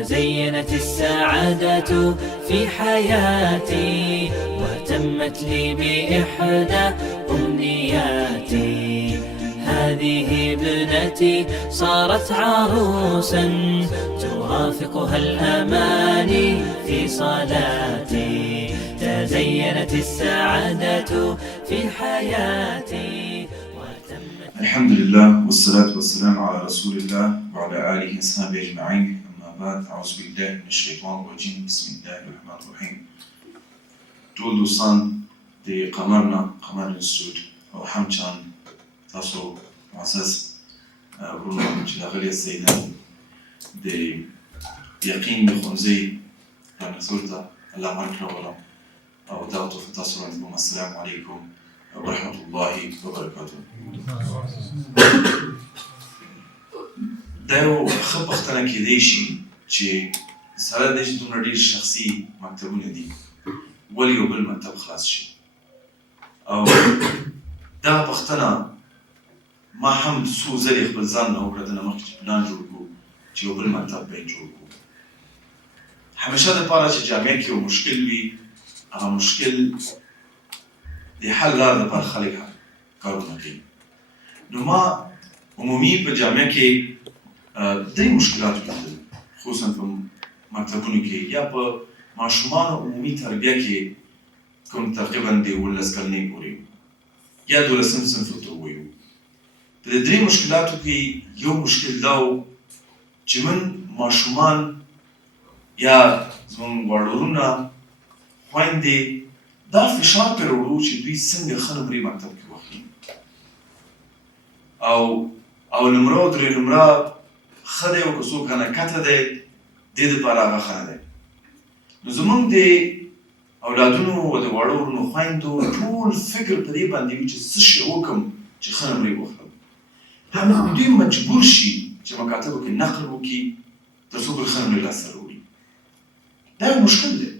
تزينت السعادة في حياتي وتمت لي بإحدى أمنياتي. هذه ابنتي صارت عروسا ترافقها الأماني في صلاتي. تزينت السعادة في حياتي وتمت. الحمد لله والصلاة والسلام على رسول الله وعلى آله وصحبه أجمعين. أما بعد، أعوذ بالله من الشيطان الرجيم. بسم الله الرحمن الرحيم. ټول دوستان د قمر انستیتیوټ او همچنان تاسو معزز ورونو چې راغلي یاستئ نن د یقین د ښوونځي پرانیستلو ته الله مبارک راولم او دا ورته تاسو وړاندې کوم. السلام علیکم ورحمة الله وبرکاته. دا یو ښه پوښتنه کیدی شي چې سره دی چې دومره ډېر شخصي مکتبونه دي، ولې یو بل مکتب خلاص شي؟ او دغه پوښتنه ما هم څو ځلې خپل ځان نه وکړه دنه مخکې چې پلان جوړ کړو چې یو بل مکتب به یې جوړ کړو. همیشه دپاره چې جامعه کې یو مشکل وي، هغه مشکل د حل لار لپاره خلک کارونه کوي. نو ما عمومي په جامعه کې درې مشکلات ولیدل، خصوصا په مکتبونو کې یا په ماشومانو عمومي تربیه کې کوم تقریبا د 11 کلنۍ پورې یا 12 صنف ته ووایو. په دې درې مشکلاتو کې یو مشکل دا و چې من ماشومان یا زموږ وړونه خویندې دا فشار پرې وړو چې دوی څنګه ښه نمرې مکتب کې واخلي او نمره او درې نمره ښه دی او که څوک نه کته دی دې دپاره هغه ښه نه دی. نو زموږ د اولادونو او د واړو وروڼو خویندو ټول فکر په دې باندې وي چې څه شی وکړم چې ښه نمرې واخلم. همدغه دوی مجبور شي چې مکاتبو کې نقل وکړي تر څو پرې ښه نمرې لاسته راوړي. دا یو مشکل دی،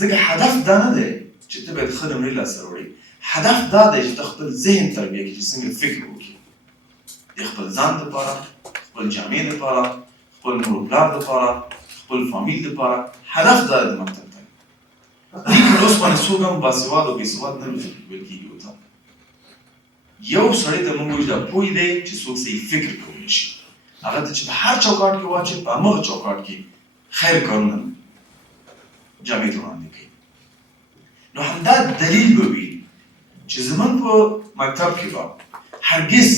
ځکه هدف دا نه دی چې ته باید ښه نمرې لاسته راوړې. هدف دا دی چې ته خپل ذهن تربیه کړي چې څنګه فکر وکړي د خپل ځان دپاره، خپل جامعې دپاره، خپل مور و پلار دپاره، خپل فامیل دپاره. هدف دا دی د مکتب ته. دې کې اوس باندې څوک هم باسواد او بېسواد نه ویل کېږي ورته. یو سړی ته موږ وایو دا پوه دی چې څوک صحیح فکر کولی شي، هغه ته چې په هر چوکاټ کې واچوي په همغه چوکاټ کې خیر کارونه جامعې ته وړاندې کوي. نو همدا دلیل به وي چې زموږ په مکتب کې به هرګز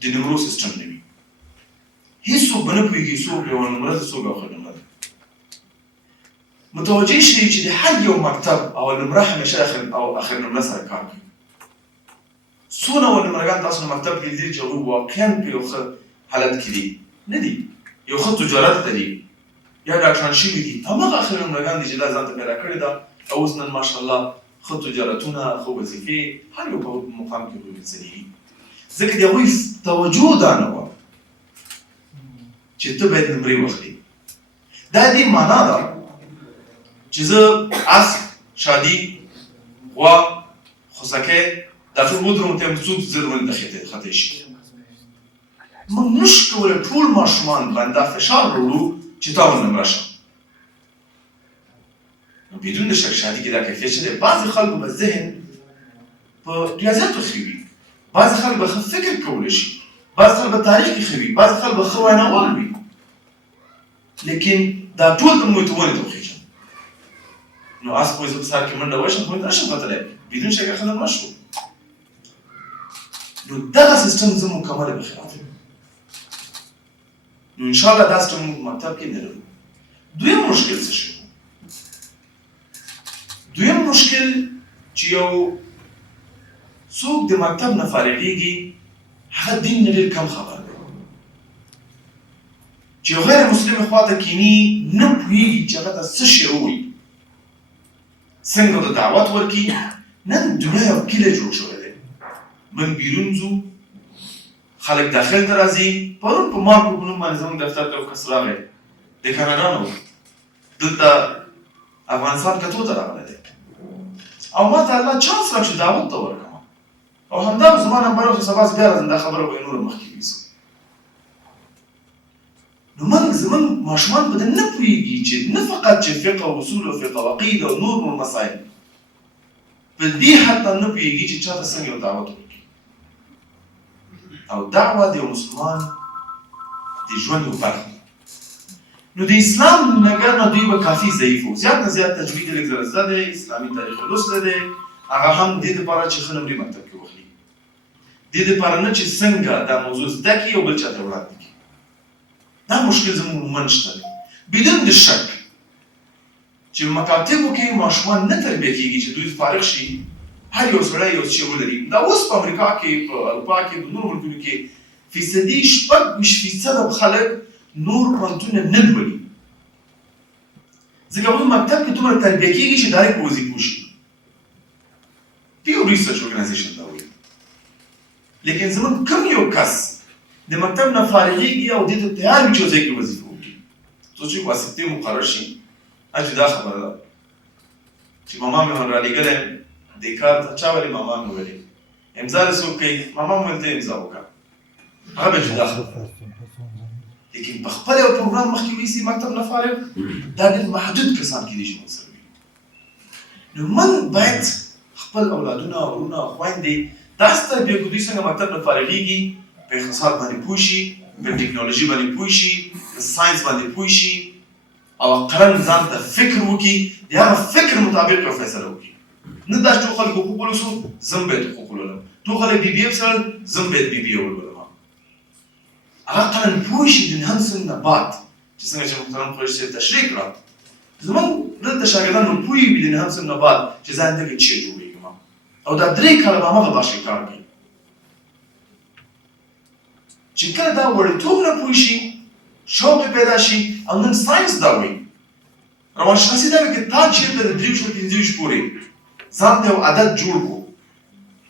د نمرو سیسټم نه وي. هېڅوک به نه پوهېږي څوک یوه نمره ده څوک آخر نمره ده. متوجه شئ چې د هر یو مکتب اول نمره همیشه آخر نمره سره کار کوي. څونه اول نمرګان تاسو د مکتب کې لیدلي چې هغوی واقعا په یو ښه حالت کې دي؟ نه دي. یو ښه تجارت لري یا ډاکټران شوي دي، همغه آخر نمرګان دي چې دا ځان ته پیدا کړې ده او اوس نن ماشاءالله ښه تجارتونه، ښه وظیفې، هر یو په مقام کې هغوی ځلېږي. ځکه د هغوی توجه دا نه وه چې ته باید نمرې واخلې. دا دې معنا ده چې زه اسب، شادي، غوا، خوسکی دا ټول ودرم ته یم څوک زر باندې خطی شي. موږ نشو کولی ټول ماشومان باندې دا فشار راوړو چې تا ونه نمره شه. نو بدون د شک شادي کې دا کیفیت شته. بعضې خلکو به ذهن په ریاضیاتو ښه وي، بعضې خلک به ښه فکر کولی شي، بعضې خلک به تاریخ کې ښه وي، بعضې خلک به ښه ویناوال وي. لیکن دا ټول به موږ ته ونې ته وخېږم. نو اس خو زه په سهار کې منډه وشم خو نه شم ختلی بدون شکه ښه نمره شو. نو دغه سیسټم زه مکمله بخلاف یم. نو انشاءالله دا سیسټم موږ مکتب کې نه لرو. دویم مشکل څه شی و؟ دویم مشکل چې یو څوک د مکتب نه فارغېږي هغه دین نه ډېر کم خبر دی. چې یو غیر مسلم خواته کیني نه پوهېږي چې هغه ته څه شی ووایي، څنګه د دعوت ورکړي. نن دنیا یو کلی جوړ شوی دی. من بیرون ځو، خلک داخل ته راځي. پرون په مارکو په نوم باندې زموږ دفتر ته یو کس راغی، د کاناډا نه و، دلته افغانستان کتو ته راغلی دی او ما ته الله چانس راکړ چې دعوت ته ورکړم او همدا زما نمبر و چې سبا زه بیا راځم دا خبره به یې نوره مخکې یوسم. نو من زمون ماشومان په دې نه پوهېږي چې نه فقط چې فقه او اصول او فقه او عقیده او نور مسایل په دې حتی نه پوهېږي چې چاته څنګه یو دعوت وکړي او دعوه د یو مسلمان د ژوند یو برخه نو د اسلام نګر نه دوی به کافي ضعیف وو زیات نه زیات تجوید یې لږ زره زده دی اسلامي تاریخ یې لوستی دی هغه هم دې دپاره چې ښه نمرې مکتب کې واخلي دې دپاره نه چې څنګه دا موضوع زده کړي او بل چاته وړاندې کړي دا مشکل زموږ عموما شته دی بدون د شک چې مکاتبو کې ماشومان نه تربیه کېږي چې دوی فارغ شي هر یو سړی یو څه ولري دا اوس په امریکا کې په اروپا کې په نورو ملکونو کې فیصدي 26% خلک نور پوهنتونونه نه لولي ځکه موږ مکتب کې دومره تربیه کېږي چې ډایرکټ په وظیفو شي پیو ریسرچ ارګنایزیشن دا وایي لیکن زموږ کم یو کس د مکتب نه فارغېږي او دې ته تیار وي چې یو ځای کې وظیفه وکړي څو چې واسطې مقرر شي دا جدا خبره ده چې ماما مې رالېږلی دې کار ته چا ولې ماما مې ویلې امضا دې څوک کوي ماما مې ورته امضا وکړه هغه به جدا خبره لیکن په خپل یو پروګرام مخکې ویسي مکتب نه فارغ دا ډېر محدود کسان کېدای شي موږ سره وي نو موږ باید خپل اولادونه ورونه خویندې داسې تربیه کړو دوی څنګه مکتب نه فارغېږي په اقتصاد باندې پوه شي په ټکنالوژي باندې پوه شي په ساینس باندې پوه شي او عقلاً ځان ته فکر وکړي د هغه فکر مطابق یو فیصله وکړي نه دا چې ټول خلک حقوق ولوسو زم باید حقوق ولولم ټول خلک بي بي وسرل زم باید بي بي ولولم عقلاً پوه شي د نهم سن نه بعد چې څنګه چې محترم قریشي صاحب تشریح کړه زموږ دلته شاګردان نو پوه وي د نهم سن نه بعد چې ځان ته کې چې جوړېږم او دا 3 کاله به هماغه باشي کار کوي چې کله دا وړتوب نه پوه شي شوق پیدا شي او نن ساینس دا وایي روانشناسي دا وایي چې تا چېرته د 3 شو 5 پورې ځان ته یو عادت جوړ کړو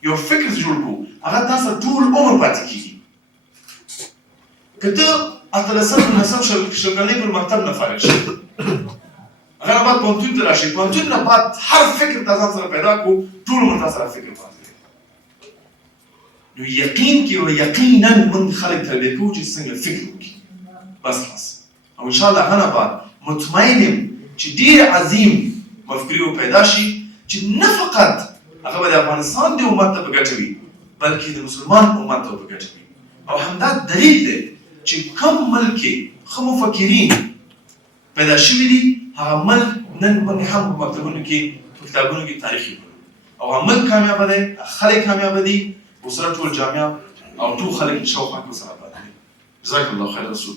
یو فکر جوړ کړو هغه تا سره ټول عمر پاتې کېږي که ته اتلسم نولسم شلګنۍ پر مکتب نه فارغ شي هغه نه بعد پوهنتون ته راشي پوهنتون نه بعد هر فکر تا ځان سره پیدا کړو ټول عمر تا سره فکر پاتې نو یقین کې او یقینا موږ خلک تربیه کوو چې څنګه فکر وکړي بس خلاص او ان شاء الله هغه نه بعد مطمئن یم چې ډېر عظیم مفکورې پیدا شي چې نه فقط هغه به د افغانستان د امت ته په ګټه وي بلکې د مسلمان امت ته په ګټه وي او همدا دلیل دی چې کوم ملک کې ښه مفکرین پیدا شوي دي هغه ملک نن موږ هم په مکتبونو کې په کتابونو کې تاریخ لرو او هغه ملک کامیابه دی خلک کامیابه دي وسره ټول جامعه او ټول خلک شاوخوا کې سره پاتې دي جزاک الله خیر رسول